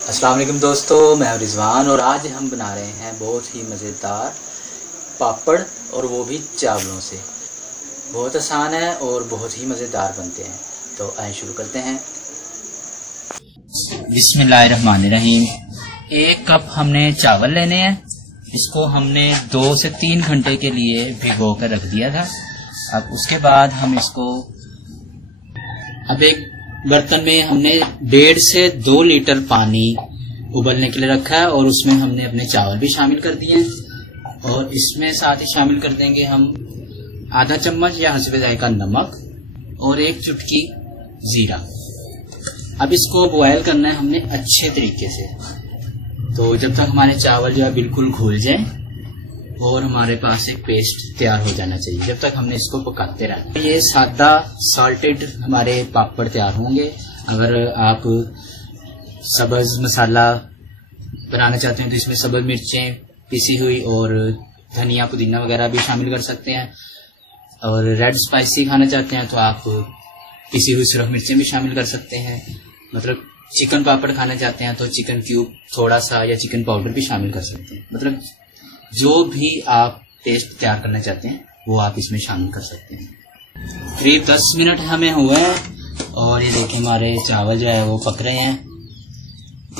अस्सलाम वालेकुम दोस्तों, मैं हूं रिजवान और आज हम बना रहे हैं बहुत ही मज़ेदार पापड़ और वो भी चावलों से। बहुत आसान है और बहुत ही मज़ेदार बनते हैं। तो आइए शुरू करते हैं। बिस्मिल्लाहिर्रहमानिर्रहीम। 1 कप हमने चावल लेने हैं। इसको हमने 2 से 3 घंटे के लिए भिगो कर रख दिया था। अब उसके बाद हम इसको एक बर्तन में हमने 1.5 से 2 लीटर पानी उबलने के लिए रखा है और उसमें हमने अपने चावल भी शामिल कर दिए हैं और इसमें साथ ही शामिल कर देंगे हम आधा चम्मच या हस्बे जायका नमक और 1 चुटकी जीरा। अब इसको बॉयल करना है हमने अच्छे तरीके से। तो जब तक हमारे चावल जो है बिल्कुल घुल जाए और हमारे पास एक पेस्ट तैयार हो जाना चाहिए, जब तक हमने इसको पकाते रहना। ये सादा साल्टेड हमारे पापड़ तैयार होंगे। अगर आप सब्ज मसाला बनाना चाहते हैं तो इसमें सब्ज मिर्चें पिसी हुई और धनिया पुदीना वगैरह भी शामिल कर सकते हैं। और रेड स्पाइसी खाना चाहते हैं तो आप पिसी हुई सिर्फ मिर्चें भी शामिल कर सकते हैं। मतलब चिकन पापड़ खाना चाहते हैं तो चिकन क्यूब थोड़ा सा या चिकन पाउडर भी शामिल कर सकते हैं। मतलब जो भी आप टेस्ट तैयार करना चाहते हैं वो आप इसमें शामिल कर सकते हैं। करीब 10 मिनट हमें हुए हैं और ये देखिए हमारे चावल जो है वो पक रहे हैं।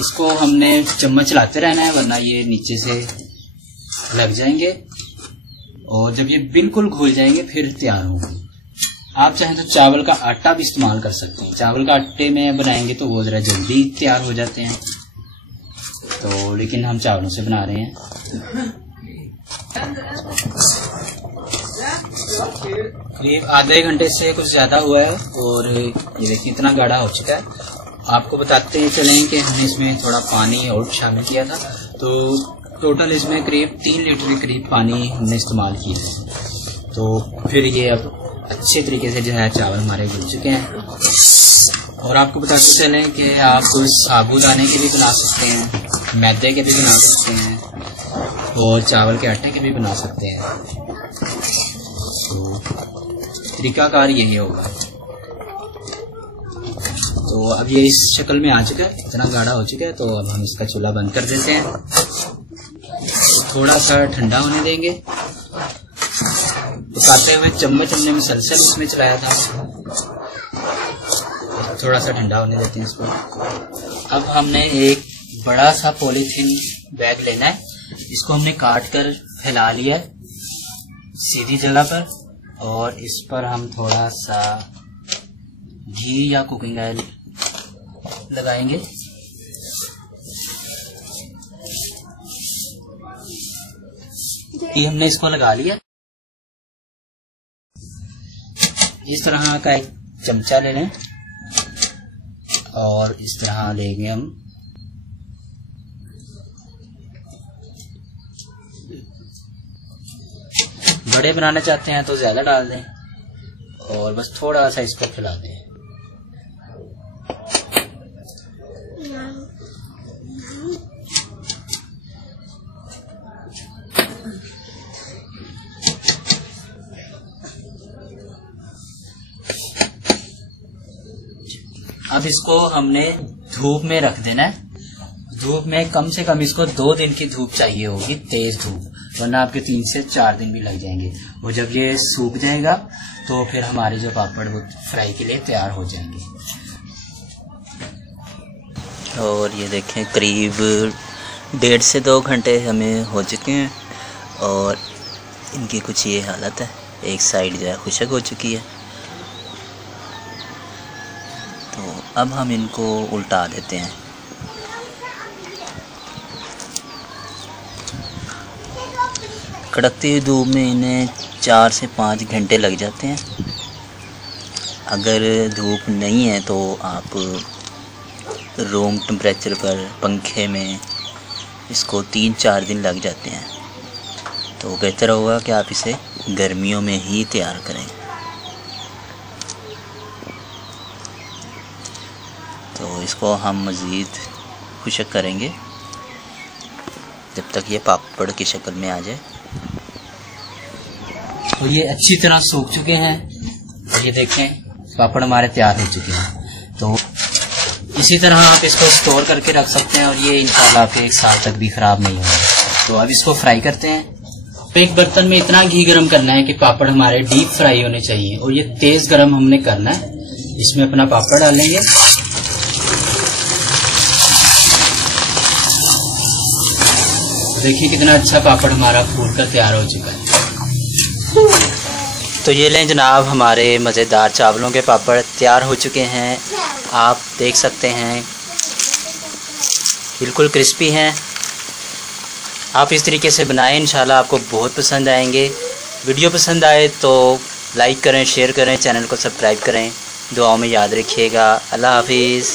इसको हमने चम्मच चलाते रहना है वरना ये नीचे से लग जाएंगे और जब ये बिल्कुल घुल जाएंगे फिर तैयार होंगे। आप चाहें तो चावल का आटा भी इस्तेमाल कर सकते हैं। चावल का आटे में बनाएंगे तो वो जरा जल्दी तैयार हो जाते हैं। तो लेकिन हम चावलों से बना रहे हैं। करीब आधे घंटे से कुछ ज्यादा हुआ है और ये देखिए इतना गाढ़ा हो चुका है। आपको बताते चलें कि हमने इसमें थोड़ा पानी और शामिल किया था, तो टोटल इसमें करीब 3 लीटर के करीब पानी हमने इस्तेमाल किया है। तो फिर ये अब अच्छे तरीके से जो है चावल हमारे घुल चुके हैं। और आपको बताते चलें कि आप साबूदाने के भी बना सकते हैं, मैदे के भी बना सकते हैं और चावल के आटे के भी बना सकते हैं। तो तरीकाकार यही होगा। तो अब ये इस शक्ल में आ चुका है, इतना गाढ़ा हो चुका है। तो अब हम इसका चूल्हा बंद कर देते हैं। थोड़ा सा ठंडा होने देंगे। पकाते हुए चम्मच हमने मुसलसल इसमें चलाया था। थोड़ा सा ठंडा होने देते हैं इसको। अब हमने एक बड़ा सा पॉलीथीन बैग लेना है। इसको हमने काट कर फैला लिया है सीधी जगह पर और इस पर हम थोड़ा सा घी या कुकिंग ऑयल लगाएंगे। ये हमने इसको लगा लिया। इस तरह का एक चमचा ले लें और इस तरह लेंगे हम। बड़े बनाना चाहते हैं तो ज्यादा डाल दें और बस थोड़ा सा इसको फैला दें। अब इसको हमने धूप में रख देना है। धूप में कम से कम इसको 2 दिन की धूप चाहिए होगी, तेज धूप, वरना आपके 3 से 4 दिन भी लग जाएंगे। और जब ये सूख जाएगा तो फिर हमारे जो पापड़ वो फ्राई के लिए तैयार हो जाएंगे। और ये देखें करीब 1.5 से 2 घंटे हमें हो चुके हैं और इनकी कुछ ये हालत है। एक साइड जो है खुशक हो चुकी है। तो अब हम इनको उल्टा देते हैं। कड़कती हुई धूप में इन्हें 4 से 5 घंटे लग जाते हैं। अगर धूप नहीं है तो आप रूम टेम्परेचर पर पंखे में इसको 3-4 दिन लग जाते हैं। तो बेहतर होगा कि आप इसे गर्मियों में ही तैयार करें। तो इसको हम मज़ीद खुशक करेंगे जब तक ये पापड़ की शक्ल में आ जाए। तो ये अच्छी तरह सूख चुके हैं और ये देखें पापड़ हमारे तैयार हो चुके हैं। तो इसी तरह आप इसको स्टोर करके रख सकते हैं और ये इंशाल्लाह आपके 1 साल तक भी खराब नहीं होगा। तो अब इसको फ्राई करते हैं। तो एक बर्तन में इतना घी गरम करना है कि पापड़ हमारे डीप फ्राई होने चाहिए और ये तेज गरम हमने करना है। इसमें अपना पापड़ डालेंगे, देखिए कितना अच्छा पापड़ हमारा फूल कर तैयार हो चुका है। तो ये लें जनाब, हमारे मज़ेदार चावलों के पापड़ तैयार हो चुके हैं। आप देख सकते हैं बिल्कुल क्रिस्पी हैं। आप इस तरीके से बनाएं, इंशाल्लाह आपको बहुत पसंद आएंगे। वीडियो पसंद आए तो लाइक करें, शेयर करें, चैनल को सब्सक्राइब करें। दुआओं में याद रखिएगा। अल्लाह हाफिज़।